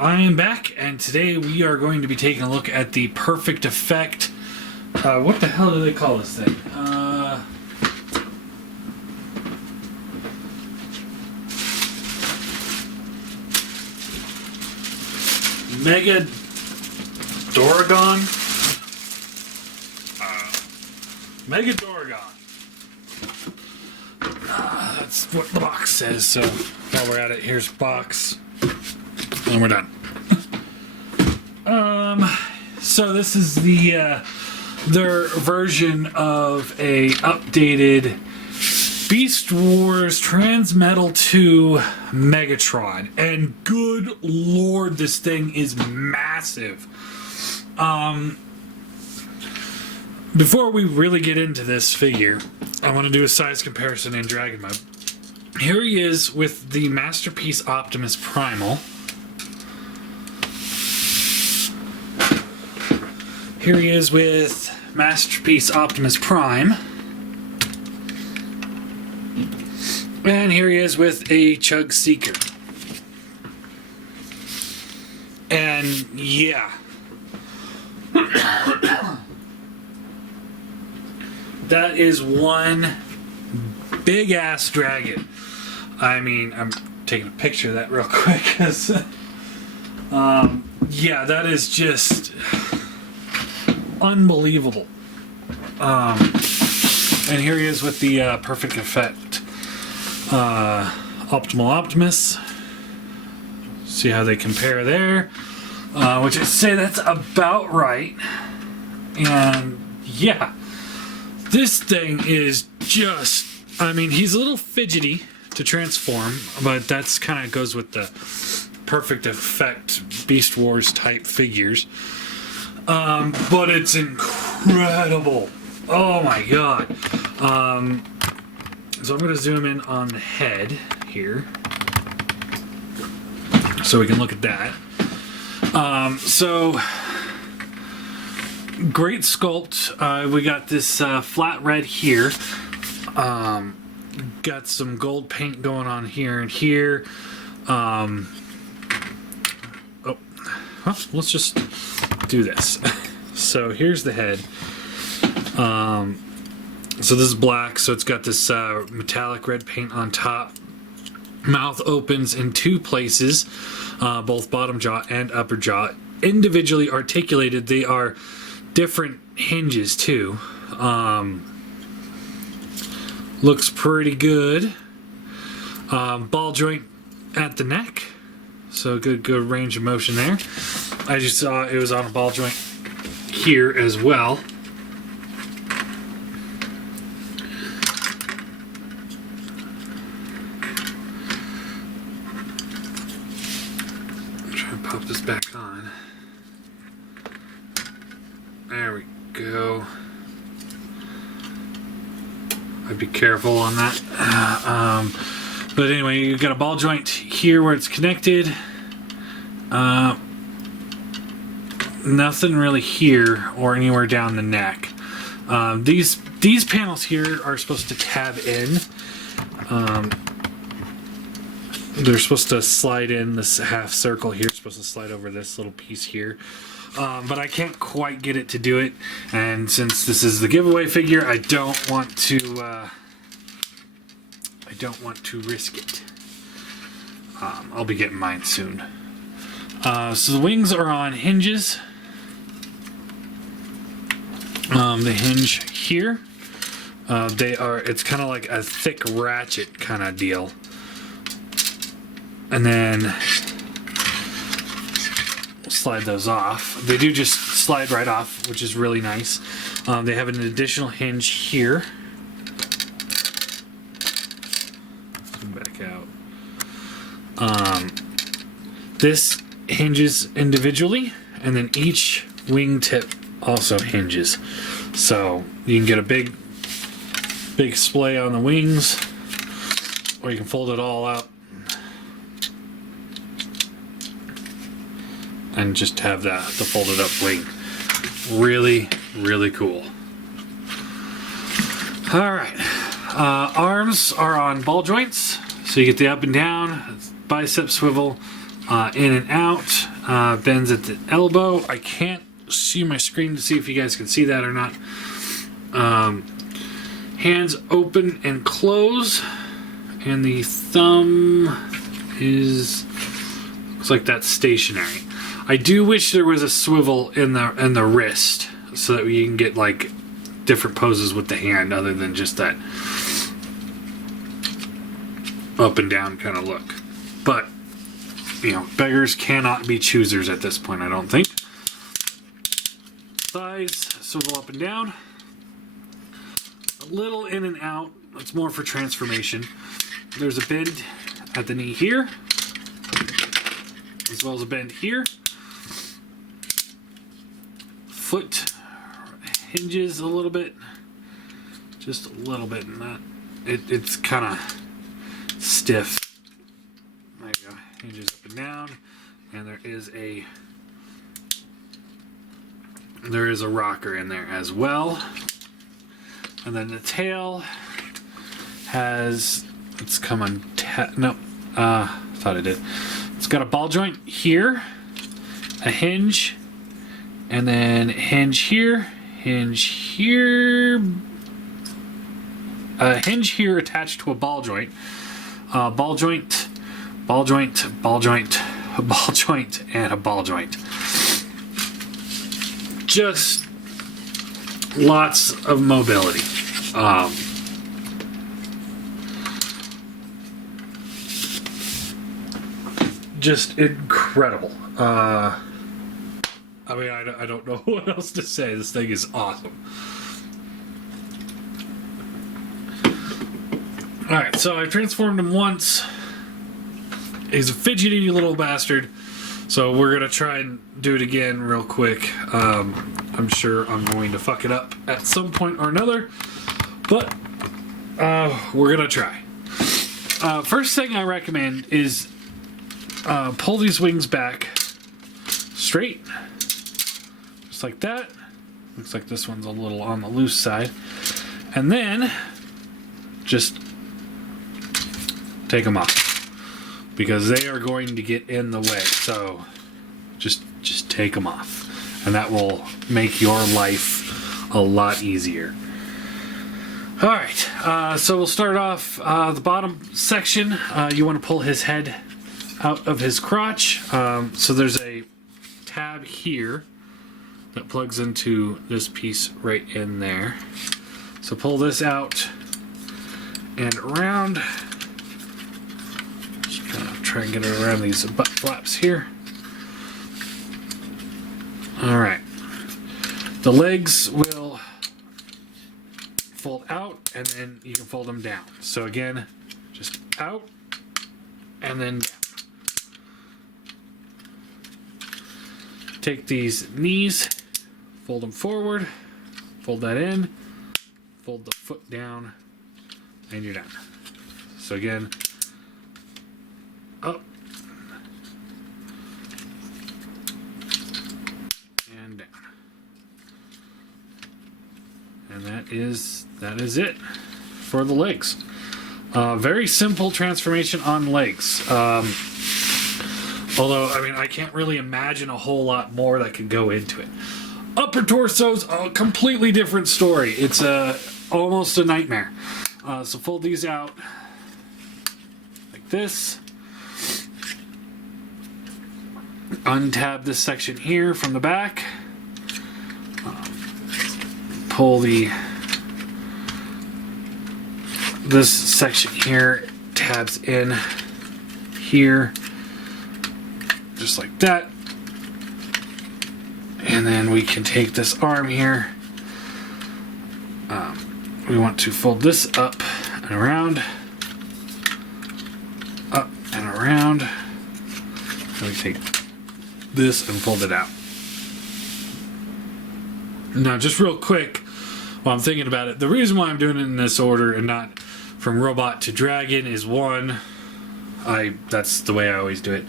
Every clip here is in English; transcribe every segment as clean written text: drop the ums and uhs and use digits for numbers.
I am back, and today we are going to be taking a look at the Perfect Effect. What the hell do they call this thing? Doragon. Doragon. That's what the box says. So while we're at it, here's box, and we're done. So this is their version of a updated Beast Wars Transmetal 2 Megatron, and good lord, this thing is massive. Before we really get into this figure, I want to do a size comparison in Dragon mode. Here he is with the Masterpiece Optimus Primal. Here he is with Masterpiece Optimus Prime. And here he is with a Chug Seeker. And yeah. That is one big ass dragon. I mean, I'm taking a picture of that real quick. Yeah, that is just unbelievable. And here he is with the Perfect Effect Optimal Optimus. See how they compare there. Which I say that's about right. And yeah, this thing is just, I mean, he's a little fidgety to transform, but that's kind of goes with the Perfect Effect Beast Wars type figures. But it's incredible. Oh my god. So I'm going to zoom in on the head here so we can look at that. So great sculpt. We got this flat red here. Got some gold paint going on here and here. Let's just do this. So here's the head. So this is black, so it's got this metallic red paint on top. Mouth opens in two places, both bottom jaw and upper jaw. Individually articulated, they are different hinges too. Looks pretty good. Ball joint at the neck, so good range of motion there. I just saw it was on a ball joint here as well. Pop this back on. There we go. I'd be careful on that. But anyway, you've got a ball joint here where it's connected. Nothing really here or anywhere down the neck. These panels here are supposed to tab in. They're supposed to slide in this half circle here. It's supposed to slide over this little piece here. But I can't quite get it to do it. And since this is the giveaway figure, I don't want to risk it. I'll be getting mine soon. So the wings are on hinges. The hinge here. It's kind of like a thick ratchet kind of deal. And then we'll slide those off. They do just slide right off, which is really nice. They have an additional hinge here. Come back out. This hinges individually, and then each wingtip also hinges. So you can get a big splay on the wings, or you can fold it all up and just have the folded up wing. Really, really cool. Alright. Arms are on ball joints, so you get the up and down, bicep swivel, in and out, bends at the elbow. I can't see my screen to see if you guys can see that or not. Hands open and close, and the thumb looks like that's stationary. I do wish there was a swivel in the wrist so that you can get like different poses with the hand other than just that up and down kind of look. But you know, beggars cannot be choosers at this point, I don't think. Thighs swivel up and down. A little in and out. It's more for transformation. There's a bend at the knee here, as well as a bend here. Foot hinges a little bit, just a little bit, and that it's kind of stiff. There you go. Hinges up and down, and there is a rocker in there as well. And then the tail has, it's come on, thought it did. It's got a ball joint here, a hinge, and then hinge here, hinge here, a hinge here attached to a ball joint, ball joint, ball joint, ball joint, a ball joint, and a ball joint. Just lots of mobility. Just incredible. I mean, I don't know what else to say. This thing is awesome. Alright, so I've transformed him once. He's a fidgety little bastard. So we're going to try and do it again real quick. I'm sure I'm going to fuck it up at some point or another. But we're going to try. First thing I recommend is pull these wings back straight. Just like that. Looks like this one's a little on the loose side. And then just take them off, because they are going to get in the way. So just take them off, and that will make your life a lot easier. Alright, so we'll start off the bottom section. You want to pull his head out of his crotch. So there's a tab here that plugs into this piece right in there. So pull this out and around. Just kind of try and get it around these butt flaps here. Alright. The legs will fold out, and then you can fold them down. So again, just out and then down. Take these knees, fold them forward, fold that in, fold the foot down, and you're done. So again, up and down. And that is it for the legs. Very simple transformation on legs. Although, I mean, I can't really imagine a whole lot more that could go into it. Upper torso's a completely different story. It's almost a nightmare. So fold these out like this. Untab this section here from the back. Pull this section here, tabs in here, just like that. And then we can take this arm here. We want to fold this up and around, up and around. And we take this and fold it out. Now, just real quick, while I'm thinking about it, the reason why I'm doing it in this order and not from robot to dragon is, one, that's the way I always do it.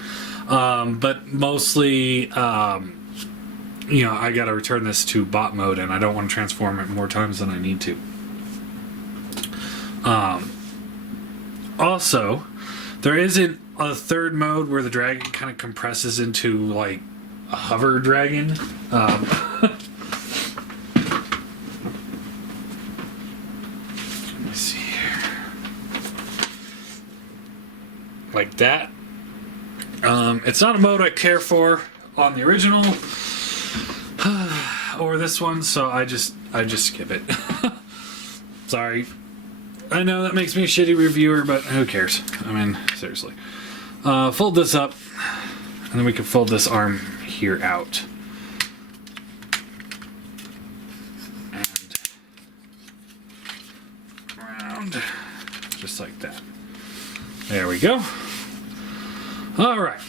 But mostly, you know, I gotta return this to bot mode, and I don't want to transform it more times than I need to. Also, there isn't a third mode where the dragon kind of compresses into like a hover dragon. Let me see here. Like that. It's not a mode I care for on the original or this one, so I just skip it. Sorry. I know that makes me a shitty reviewer, but who cares? I mean, seriously. Fold this up, and then we can fold this arm here out. And around, just like that. There we go. Alright.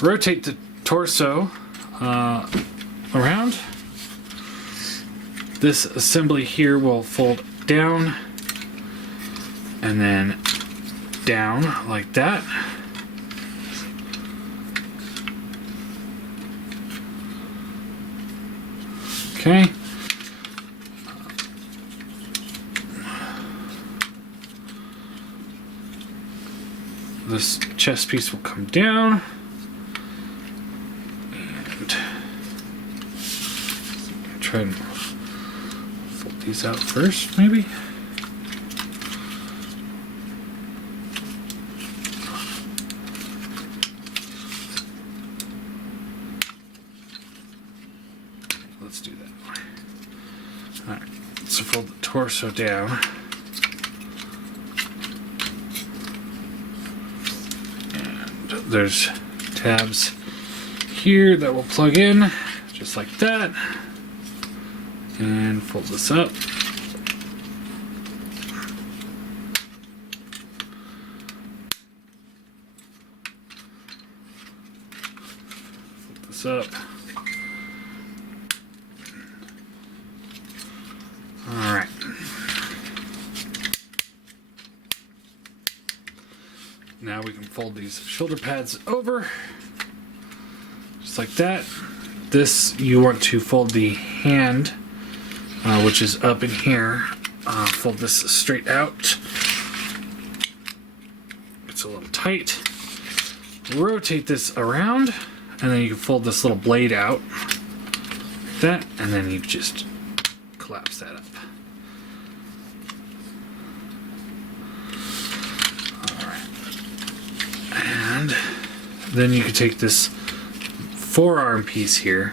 Rotate the torso around. This assembly here will fold down and then down like that. Okay. This chest piece will come down. And try and fold these out first, maybe. Let's do that. Alright, so fold the torso down. And there's tabs here that will plug in, just like that. And fold this up. Fold this up. Alright. Now we can fold these shoulder pads over. Just like that. This, you want to fold the hand, which is up in here. Fold this straight out. It's a little tight. Rotate this around, and then you can fold this little blade out. Like that, and then you just collapse that up. Alright. And then you can take this forearm piece here,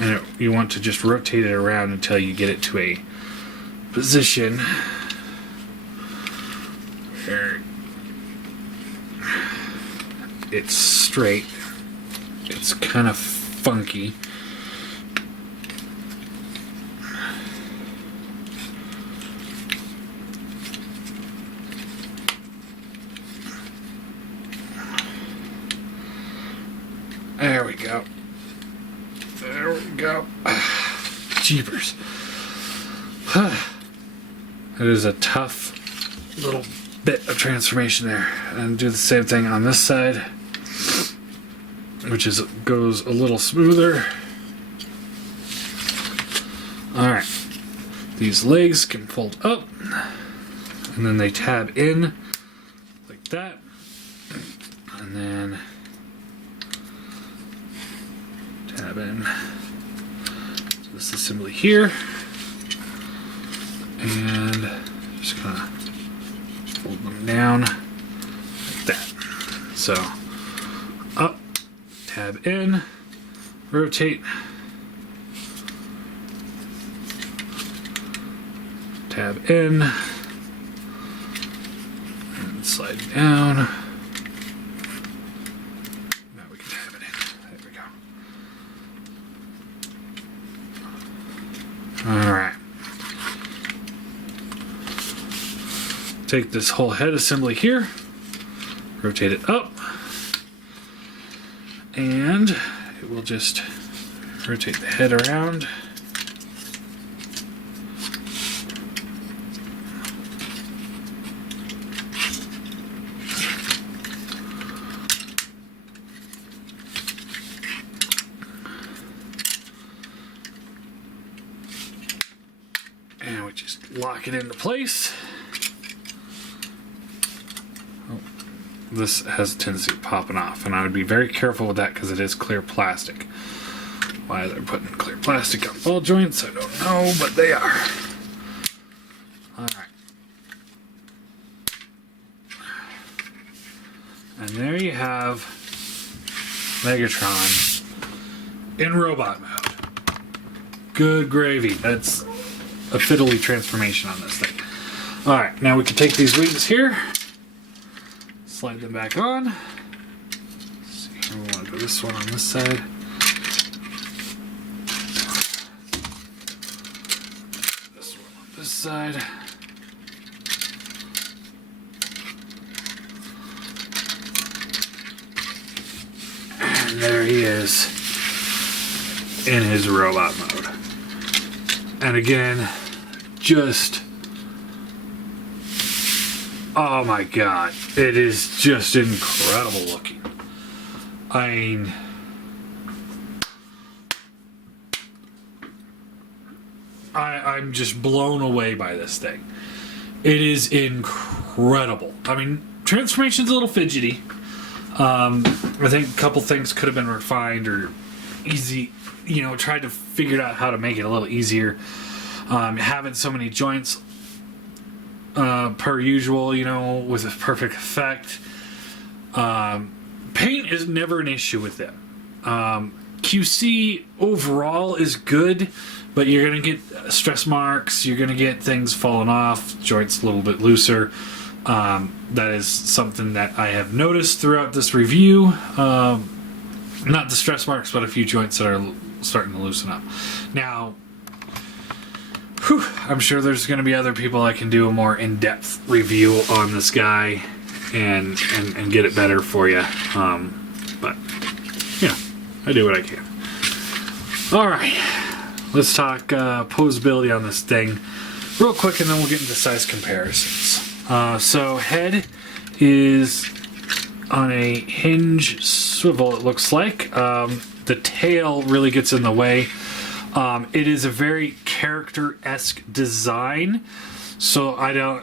and you want to just rotate it around until you get it to a position where it's straight. It's kind of funky. There we go. There we go. Jeepers. It is a tough little bit of transformation there. And do the same thing on this side, which is goes a little smoother. Alright. These legs can fold up, and then they tab in like that. And then tab in to this assembly here, and just kind of fold them down like that. So up, tab in, rotate, tab in, and slide down. Alright. Take this whole head assembly here, rotate it up, and it will just rotate the head around. And we just lock it into place. Oh, this has a tendency of popping off, and I would be very careful with that because it is clear plastic. Why they're putting clear plastic on ball joints, I don't know, but they are. Alright. And there you have Megatron in robot mode. Good gravy. That's a fiddly transformation on this thing. Alright, now we can take these wings here, slide them back on. Let's see, we want to go this one on this side. This one on this side. And there he is in his robot mode. And again, just, oh my god, it is just incredible looking. I mean, I'm just blown away by this thing. It is incredible. I mean, transformation's a little fidgety. I think a couple things could have been refined or easy, you know, tried to figure out how to make it a little easier. Having so many joints per usual, you know, with a perfect effect. Paint is never an issue with them. QC overall is good, but you're going to get stress marks, you're going to get things falling off, joints a little bit looser. That is something that I have noticed throughout this review. Not the stress marks, but a few joints that are starting to loosen up. Now, I'm sure there's going to be other people that can do a more in-depth review on this guy and get it better for you. But, yeah, I do what I can. Alright, let's talk poseability on this thing real quick, and then we'll get into size comparisons. So, head is on a hinge swivel, it looks like. The tail really gets in the way. It is a very character-esque design, so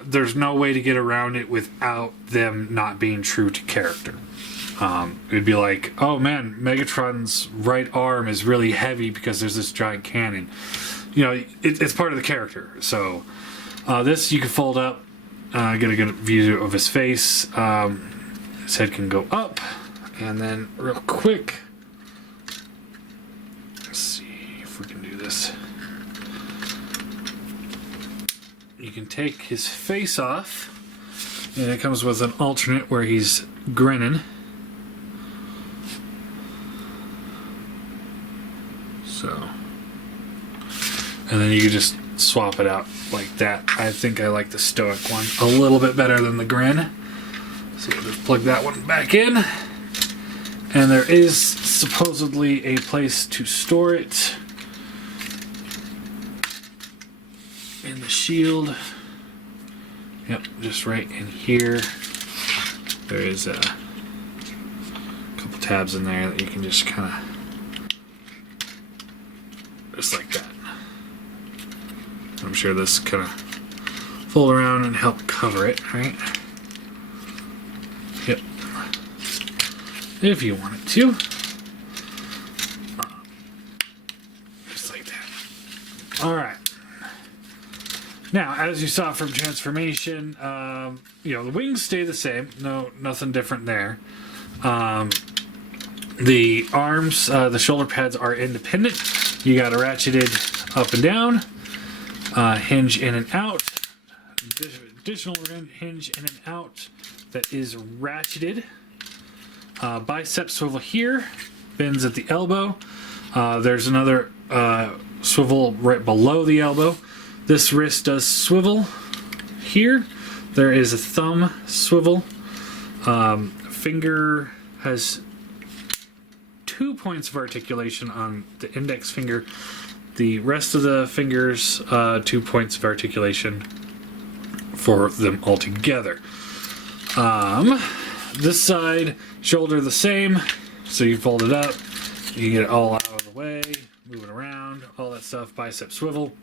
there's no way to get around it without them not being true to character. It'd be like, oh man, Megatron's right arm is really heavy because there's this giant cannon. You know, it's part of the character. So this you can fold up, get a good view of his face. His head can go up, and then real quick, let's see if we can do this. You can take his face off, and it comes with an alternate where he's grinning. So, and then you can just swap it out like that. I think I like the stoic one a little bit better than the grin. So we'll just plug that one back in. And there is supposedly a place to store it in the shield. Yep, just right in here. There is a couple tabs in there that you can just kind of, just like that. I'm sure this kind of fold around and help cover it, right? Yep. If you want it to. Just like that. Alright. Now, as you saw from transformation, you know, the wings stay the same. Nothing different there. The arms, the shoulder pads are independent. You got a ratcheted up and down, hinge in and out, additional hinge in and out that is ratcheted. Bicep swivel here, bends at the elbow. There's another swivel right below the elbow. This wrist does swivel here. There is a thumb swivel. Finger has 2 points of articulation on the index finger. The rest of the fingers, 2 points of articulation for them all together. This side, shoulder the same, so you fold it up, you get it all out of the way, move it around, all that stuff. Bicep swivel.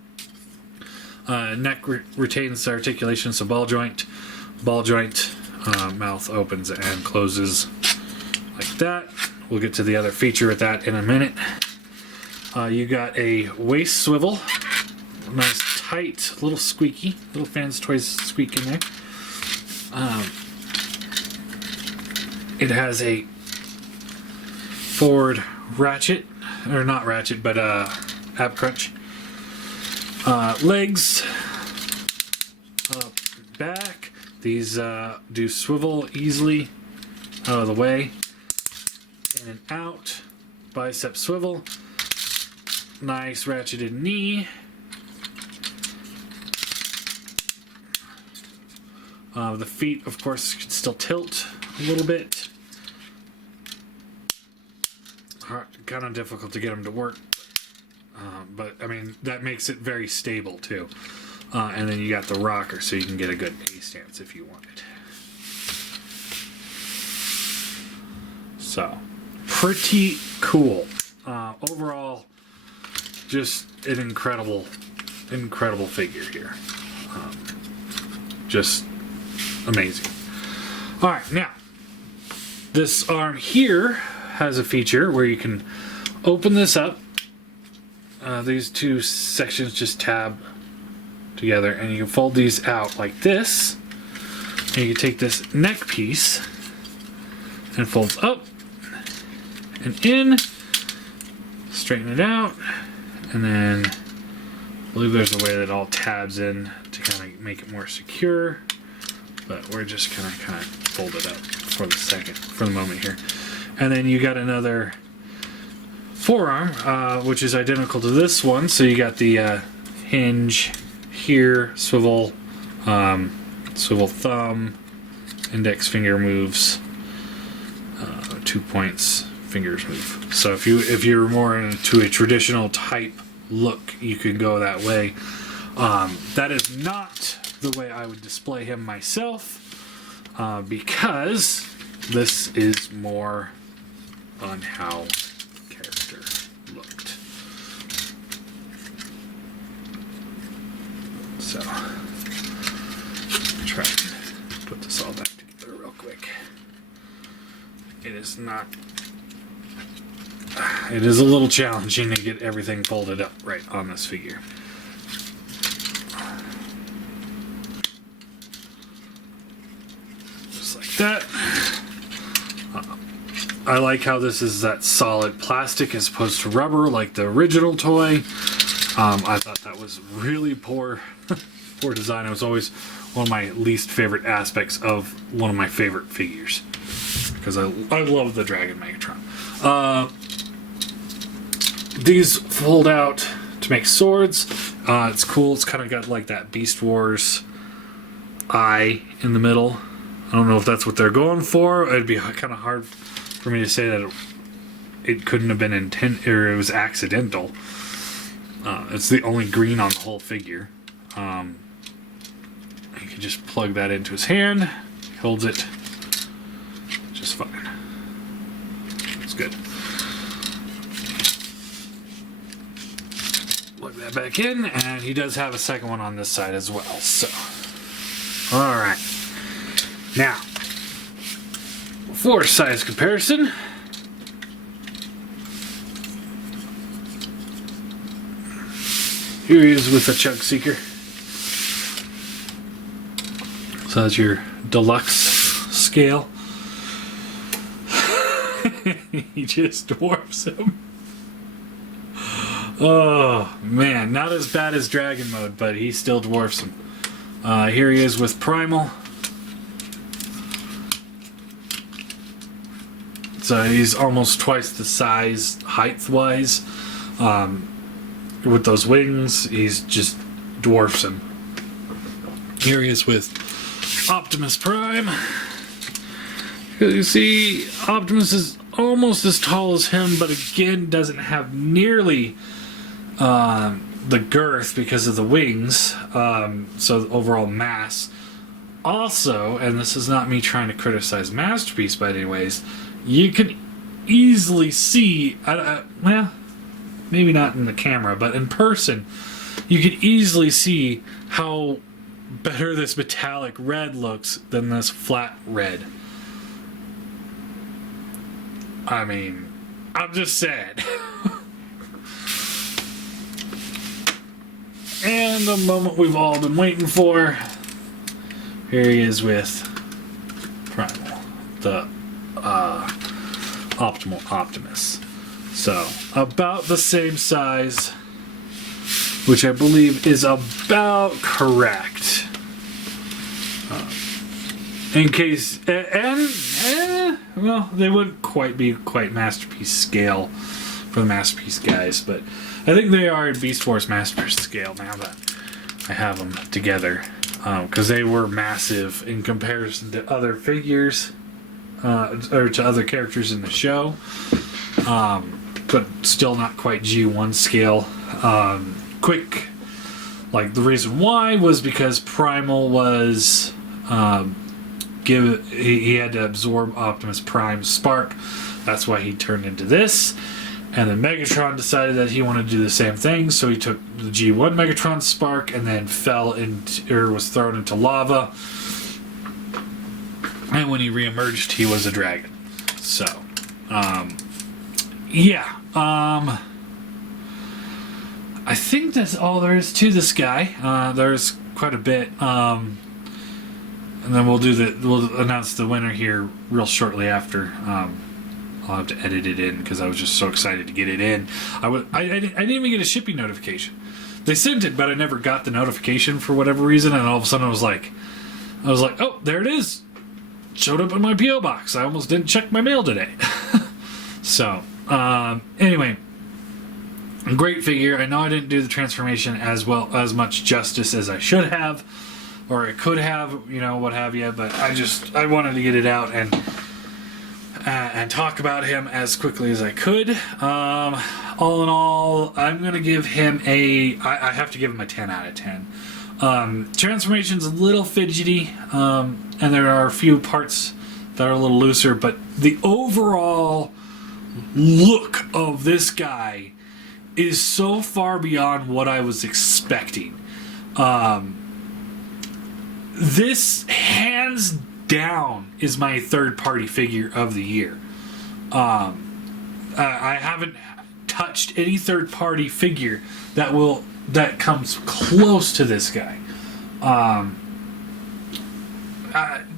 Neck retains articulation, so ball joint, Mouth opens and closes like that. We'll get to the other feature with that in a minute. You got a waist swivel. Nice tight, little squeaky. Little fans toys squeak in there. It has a forward ratchet, or not ratchet, but ab crunch. Legs, up, back. These do swivel easily out of the way. In and out. Bicep swivel. Nice ratcheted knee. The feet, of course, could still tilt a little bit. Kind of difficult to get them to work. But, I mean, that makes it very stable, too. And then you got the rocker, so you can get a good A stance if you want it. So, pretty cool. Overall, just an incredible figure here. Just amazing. Alright, now, this arm here has a feature where you can open this up. These two sections just tab together, and you can fold these out like this. And you can take this neck piece and fold up and in, straighten it out, and then I believe there's a way that it all tabs in to kind of make it more secure. But we're just kind of fold it up for the moment here. And then you got another forearm, which is identical to this one. So you got the hinge here, swivel thumb, index finger moves, 2 points, fingers move. So if you're more into a traditional type look, you can go that way. That is not the way I would display him myself, because this is more on how the character looked. So, try and put this all back together real quick. It is a little challenging to get everything folded up right on this figure. Just like that. I like how this is that solid plastic as opposed to rubber like the original toy. I thought that was really poor design. It was always one of my least favorite aspects of one of my favorite figures, because I love the Dragon Megatron. These fold out to make swords. It's cool. It's kind of got like that Beast Wars eye in the middle. I don't know if that's what they're going for. It'd be kind of hard for me to say that it couldn't have been intent, or it was accidental. It's the only green on the whole figure. You can just plug that into his hand. He holds it just fine. That's good. Plug that back in, and he does have a second one on this side as well. So, all right. Now, for size comparison, here he is with a Chug Seeker. So that's your deluxe scale. He just dwarfs him. Oh man, not as bad as Dragon Mode, but he still dwarfs him. Here he is with Primal. So he's almost twice the size height-wise. With those wings, he's just dwarfs him. Here he is with Optimus Prime. You see, Optimus is almost as tall as him, but again doesn't have nearly the girth because of the wings. So the overall mass. Also, and this is not me trying to criticize Masterpiece by any ways, you can easily see, well, maybe not in the camera, but in person, you can easily see how better this metallic red looks than this flat red. I mean, I'm just saying. And the moment we've all been waiting for. Here he is with Primal, the Optimal Optimus. So, about the same size, which I believe is about correct. In case, well, they wouldn't be quite Masterpiece scale for the Masterpiece guys, but I think they are Beast Force Masterpiece scale now that I have them together, because they were massive in comparison to other figures, or to other characters in the show, but still not quite G1 scale. The reason why was because Primal was he had to absorb Optimus Prime's spark. That's why he turned into this. And then Megatron decided that he wanted to do the same thing, so he took the G1 Megatron spark and then was thrown into lava. And when he reemerged, he was a dragon. So, yeah. I think that's all there is to this guy. There's quite a bit. And then we'll announce the winner here real shortly after. I'll have to edit it in because I was just so excited to get it in. I didn't even get a shipping notification. They sent it, but I never got the notification for whatever reason. And all of a sudden, I was like, oh, there it is. Showed up in my PO box. I almost didn't check my mail today. So, anyway, great figure. I know I didn't do the transformation as much justice as I should have, or I could have, what have you. But I wanted to get it out and talk about him as quickly as I could. All in all, I'm going to give him I have to give him a 10 out of 10. Transformation's a little fidgety, and there are a few parts that are a little looser, but the overall look of this guy is so far beyond what I was expecting. This, hands down, is my third-party figure of the year. I haven't touched any third-party figure that comes close to this guy.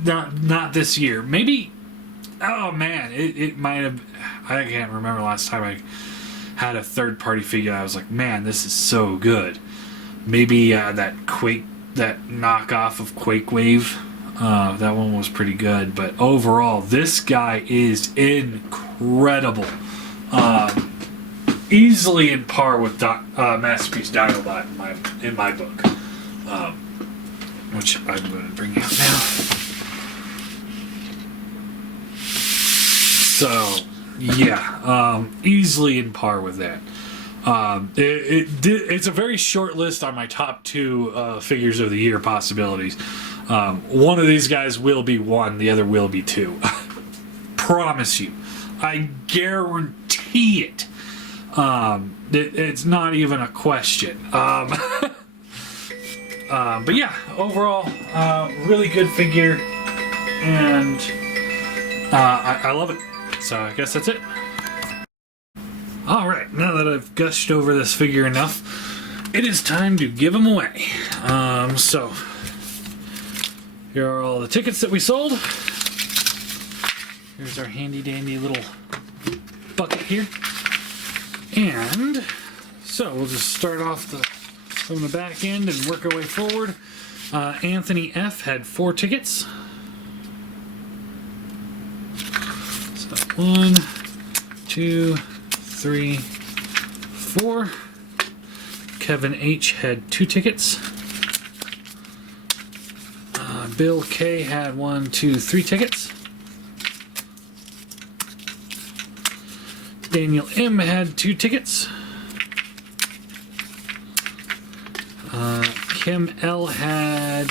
Not this year. Maybe. Oh man, it might have. I can't remember last time I had a third-party figure. I was like, man, this is so good. Maybe that knockoff of Quake Wave. That one was pretty good, but overall, this guy is incredible. Easily in par with Masterpiece Dinobot in my book, which I'm going to bring out now. So, yeah, easily in par with that. It's a very short list on my top 2 figures of the year possibilities. One of these guys will be 1, the other will be 2. Promise you. I guarantee it. It's not even a question. But yeah, overall, really good figure, and I love it. So I guess that's it. Alright, now that I've gushed over this figure enough, it is time to give him away. So here are all the tickets that we sold. Here's our handy dandy little bucket here. And so we'll just start off from the back end and work our way forward. Anthony F. had 4 tickets. So 1, 2, 3, 4. Kevin H. had 2 tickets. Bill K. had 1, 2, 3 tickets. Daniel M. had 2 tickets. Kim L. had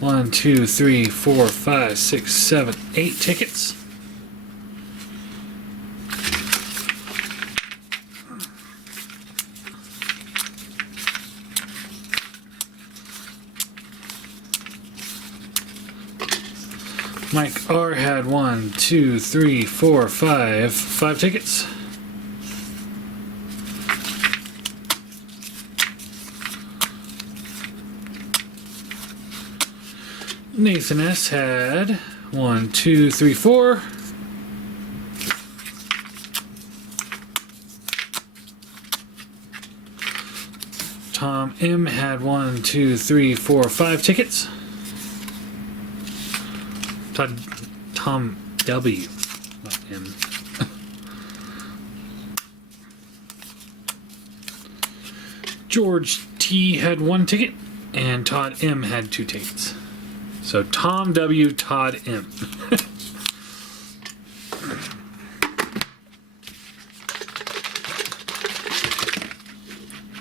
1, 2, 3, 4, 5, 6, 7, 8 tickets. Mike R had 1, 2, 3, 4, 5 tickets. Nathan S had 1, 2, 3, 4. Tom M had 1, 2, 3, 4, 5 tickets. Tom W, not M. George T had 1 ticket, and Todd M had 2 tickets. So Tom W, Todd M.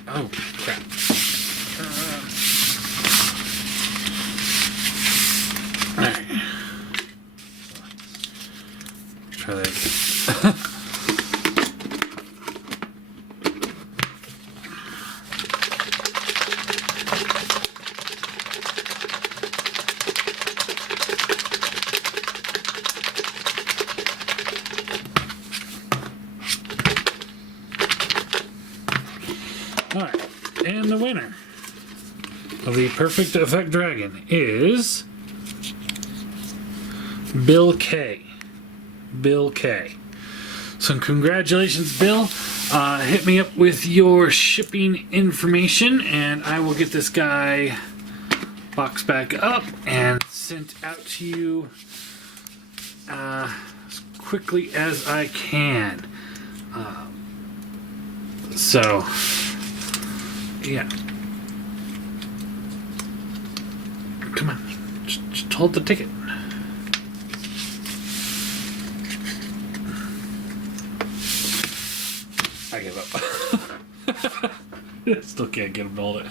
Oh, crap. Alright. Try that again. Alright, and the winner of the Perfect Effect Dragon is Bill K. Bill K. So congratulations, Bill. Hit me up with your shipping information and I will get this guy boxed back up and sent out to you as quickly as I can. So yeah. Come on. Just hold the ticket. I give up. Still can't get him to hold it.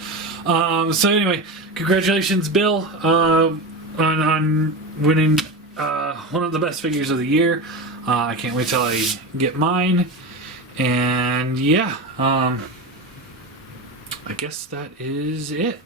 So anyway, congratulations, Bill, on winning one of the best figures of the year. I can't wait till I get mine. And yeah, I guess that is it.